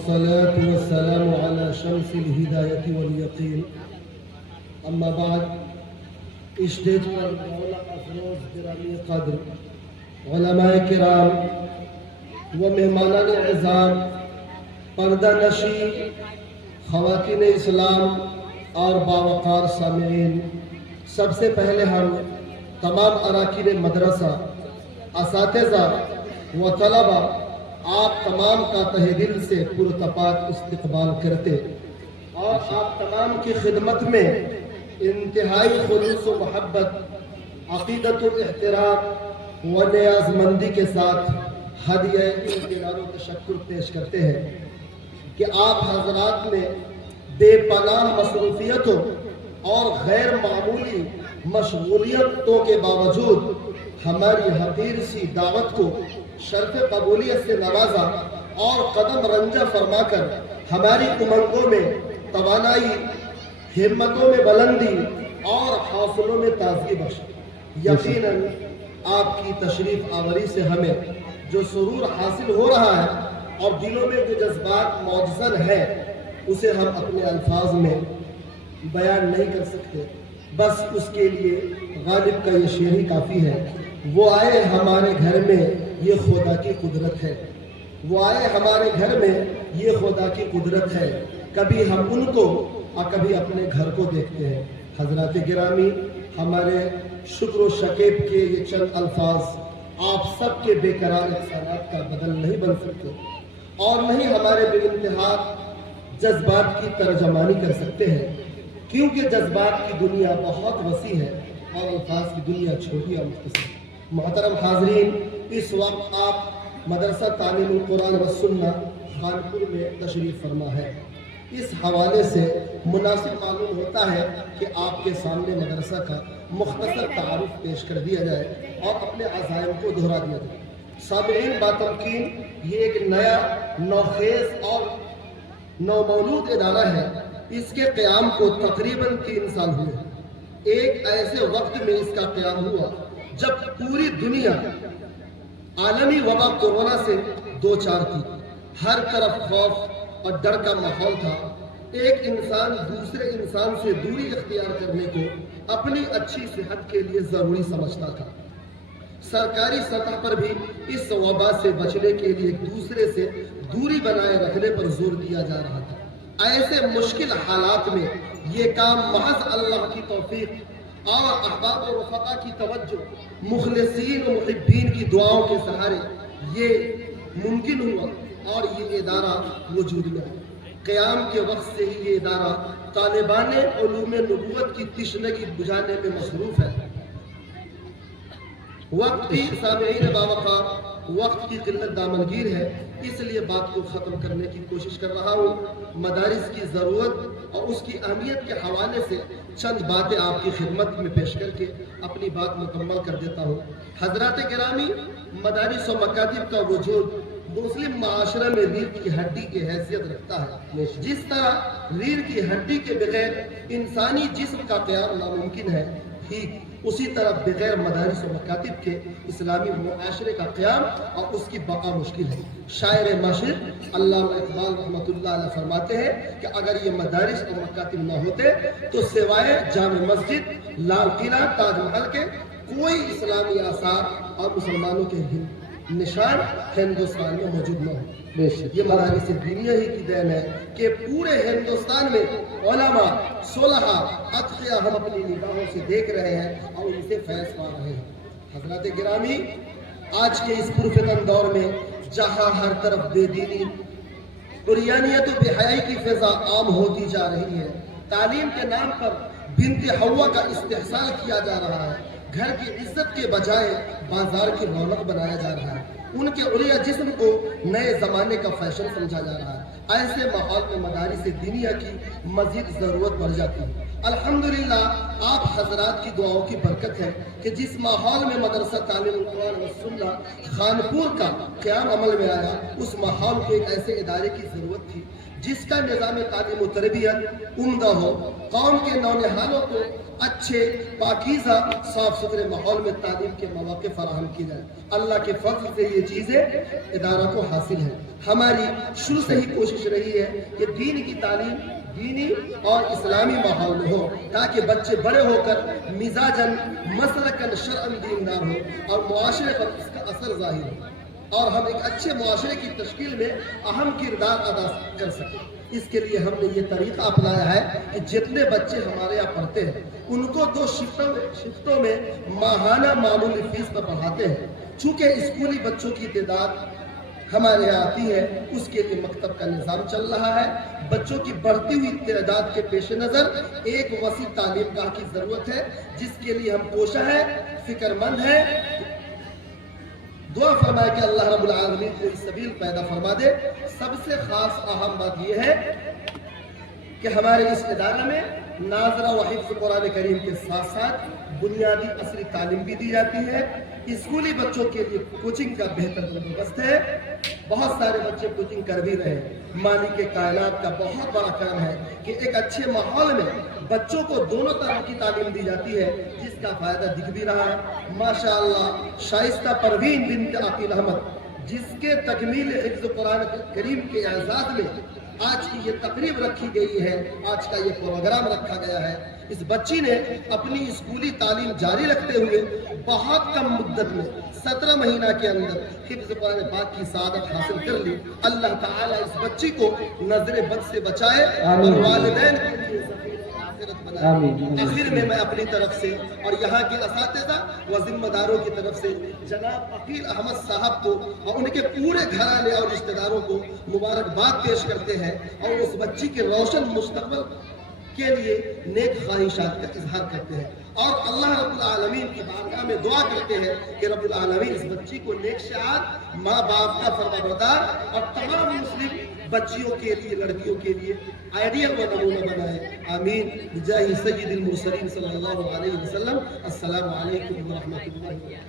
والصلاة والسلام على شمس الهداية واليقين اما بعد اسٹیج پر رونق افروز گرامی قدر علماء کرام و مہمانان اعزام پردہ نشین خواتین اسلام اور باوقار سامعین، سب سے پہلے ہم تمام اراکین مدرسہ، اساتذہ و طلبہ آپ تمام کا تہہ دل سے پرتپاک استقبال کرتے اور آپ تمام کی خدمت میں انتہائی خلوص و محبت، عقیدت و احترام و نیاز مندی کے ساتھ ہدیہ امتنان و تشکر پیش کرتے ہیں کہ آپ حضرات نے بے پناہ مصروفیتوں اور غیر معمولی مشغولیتوں کے باوجود ہماری حقیر سی دعوت کو شرف قبولیت سے نوازا اور قدم رنجہ فرما کر ہماری امنگوں میں توانائی، ہمتوں میں بلندی اور حوصلوں میں تازگی بخشا۔ یقیناً آپ کی تشریف آوری سے ہمیں جو سرور حاصل ہو رہا ہے اور دلوں میں جو جذبات موجزن ہے اسے ہم اپنے الفاظ میں بیان نہیں کر سکتے، بس اس کے لیے غالب کا یہ شعر ہی کافی ہے۔ وہ آئے ہمارے گھر میں یہ خدا کی قدرت ہے، وہ آئے ہمارے گھر میں یہ خدا کی قدرت ہے، کبھی ہم ان کو اور کبھی اپنے گھر کو دیکھتے ہیں۔ حضرات گرامی، ہمارے شکر و شکیب کے یہ چند الفاظ آپ سب کے بے قرار احسانات کا بدل نہیں بن سکتے اور نہیں ہمارے بے انتہا جذبات کی ترجمانی کر سکتے ہیں، کیونکہ جذبات کی دنیا بہت وسیع ہے اور الفاظ کی دنیا چھوٹی اور مختصر۔ محترم حاضرین، اس وقت آپ مدرسہ تعلیم القرآن و سنہ خانپور میں تشریف فرما ہے۔ اس حوالے سے مناسب معلوم ہوتا ہے کہ آپ کے سامنے مدرسہ کا مختصر تعارف پیش کر دیا جائے اور اپنے عزائم کو دہرا دیا جائے۔ سامعین باتمکین، یہ ایک نیا نوخیز اور نومولود ادارہ ہے۔ اس کے قیام کو تقریباً 3 سال ہوئے۔ ایک ایسے وقت میں اس کا قیام ہوا جب پوری دنیا عالمی وبا کورونا سے دوچار تھی، ہر طرف خوف اور ڈر کا ماحول تھا۔ ایک انسان دوسرے انسان سے دوری اختیار کرنے کو اپنی اچھی صحت کے لیے ضروری سمجھتا تھا۔ سرکاری سطح پر بھی اس وبا سے بچنے کے لیے ایک دوسرے سے دوری بنائے رکھنے پر زور دیا جا رہا تھا۔ ایسے مشکل حالات میں یہ کام محض اللہ کی توفیق اور احباب و رفقا کی توجہ، مخلصین و محبین کی دعاؤں کے سہارے یہ ممکن ہوا اور یہ ادارہ وجود میں ہے۔ قیام کے وقت سے ہی یہ ادارہ طالبان علوم نبوت کی تشنگی بجھانے میں مصروف ہے۔ وقت کی سامعین باوقار، وقت کی قلت دامنگیر ہے، اس لیے بات کو ختم کرنے کی کوشش کر رہا ہوں۔ مدارس کی ضرورت اور اس کی اہمیت کے حوالے سے چند باتیں آپ کی خدمت میں پیش کر کے اپنی بات مکمل کر دیتا ہوں۔ حضرات گرامی، مدارس و مکاتب کا وجود مسلم معاشرہ میں ریڑھ کی ہڈی کی حیثیت رکھتا ہے۔ جس طرح ریڑھ کی ہڈی کے بغیر انسانی جسم کا قیام ناممکن ہے، ٹھیک اسی طرح بغیر مدارس و مکاتب کے اسلامی معاشرے کا قیام اور اس کی بقا مشکل ہے۔ شاعر مشرق علامہ اقبال رحمۃ اللہ علیہ فرماتے ہیں کہ اگر یہ مدارس اور مکاتب نہ ہوتے تو سوائے جامع مسجد، لال قلعہ، تاج محل کے کوئی اسلامی آثار اور مسلمانوں کے نشان ہندوستان میں موجود نہ ہو۔ یہ مدارس دینیہ ہی کی دین ہے کہ پورے ہندوستان میں علماء، صلحاء، اتقیاء ہم اپنی نگاہوں سے دیکھ رہے ہیں اور ان سے فیض پا رہے ہیں۔ حضرات گرامی، آج کے اس پرفتن دور میں جہاں ہر طرف بے دینی، عریانیت و بے حیائی کی فضا عام ہوتی جا رہی ہے، تعلیم کے نام پر بنت حوا کا استحصال کیا جا رہا ہے، گھر کی عزت کے بجائے بازار کی رونق بنایا جا رہا ہے، ان کے علیہ جسم کو نئے زمانے کا فیشن سمجھا جا رہا ہے، ایسے ماحول میں مدارس دینیہ کی مزید ضرورت بڑھ جاتی ہے۔ الحمدللہ آپ حضرات کی دعاؤں کی برکت ہے کہ جس ماحول میں مدرسہ تعلیم القرآن و سنہ خانپور کا قیام عمل میں آیا، اس ماحول کو ایک ایسے ادارے کی ضرورت تھی جس کا نظام تعلیم و تربیت عمدہ ہو، قوم کے نونہالوں کو اچھے پاکیزہ صاف ستھرے ماحول میں تعلیم کے مواقع فراہم کی جائے۔ اللہ کے فضل سے یہ چیزیں ادارہ کو حاصل ہیں۔ ہماری شروع سے ہی کوشش رہی ہے کہ دین کی تعلیم دینی اور اسلامی ماحول میں ہو، تاکہ بچے بڑے ہو کر مزاجاً مسلکاً شرعاً دیندار ہو اور معاشرے پر اس کا اثر ظاہر ہو، اور ہم ایک اچھے معاشرے کی تشکیل میں اہم کردار ادا کر سکیں۔ اس کے لیے ہم نے یہ طریقہ اپنایا ہے کہ جتنے بچے ہمارے یہاں پڑھتے ہیں ان کو 2 شفٹوں میں ماہانہ معمولی فیس پر پڑھاتے ہیں۔ چونکہ اسکولی بچوں کی تعداد ہمارے یہاں آتی ہے، اس کے لیے مکتب کا نظام چل رہا ہے۔ بچوں کی بڑھتی ہوئی تعداد کے پیش نظر ایک وسیع تعلیم گاہ کی ضرورت ہے، جس کے لیے ہم کوشاں ہیں، فکر مند ہیں۔ دعا فرمائے کہ اللہ رب العالمین کوئی سبیل پیدا فرما دے۔ سب سے خاص اہم بات یہ ہے کہ ہمارے اس ادارہ میں ناظرہ و حفظ قرآن کریم کے ساتھ ساتھ بنیادی عصری تعلیم بھی دی جاتی ہے۔ اسکولی بچوں کے لیے کوچنگ کا بہتر بندوبست ہے۔ بہت سارے بچے کوچنگ کر بھی رہے ہیں۔ مالک کائنات کا بہت بڑا کام ہے کہ ایک اچھے ماحول میں بچوں کو دونوں طرح کی تعلیم دی جاتی ہے، جس کا فائدہ دکھ بھی رہا ہے۔ ماشاءاللہ شائستہ پروین بنت عقیل احمد، جس کے تکمیل حفظ قرآن کریم کے اعزاز میں آج کی یہ تقریب رکھی گئی ہے، آج کا یہ پروگرام رکھا گیا ہے، اس بچی نے اپنی اسکولی تعلیم جاری رکھتے ہوئے بہت کم مدت میں 17 مہینہ کے اندر حفظ قرآن پاک کی سعادت حاصل کر لی۔ اللہ تعالیٰ اس بچی کو نظر بد سے بچائے اور والدین کے لیے آخرت بنائے۔ آخر میں اپنی طرف سے اور یہاں کے اساتذہ و ذمہ داروں کی طرف سے جناب عقیل احمد صاحب کو اور ان کے پورے گھرانے اور رشتہ داروں کو مبارکباد پیش کرتے ہیں، اور اس بچی کے روشن مستقبل کے لیے نیک خواہشات کا اظہار کرتے ہیں، اور اللہ رب العالمین کی بارگاہ میں دعا کرتے ہیں کہ رب العالمین اس بچی کو نیک شعار، ماں باپ کا فرمانبردار اور تمام مسلم بچیوں کے لیے، لڑکیوں کے لیے آئیڈیل و نمونہ بنائے۔ آمین بجاہ سید المرسلین صلی اللہ علیہ وسلم۔ السلام علیکم ورحمۃ اللہ۔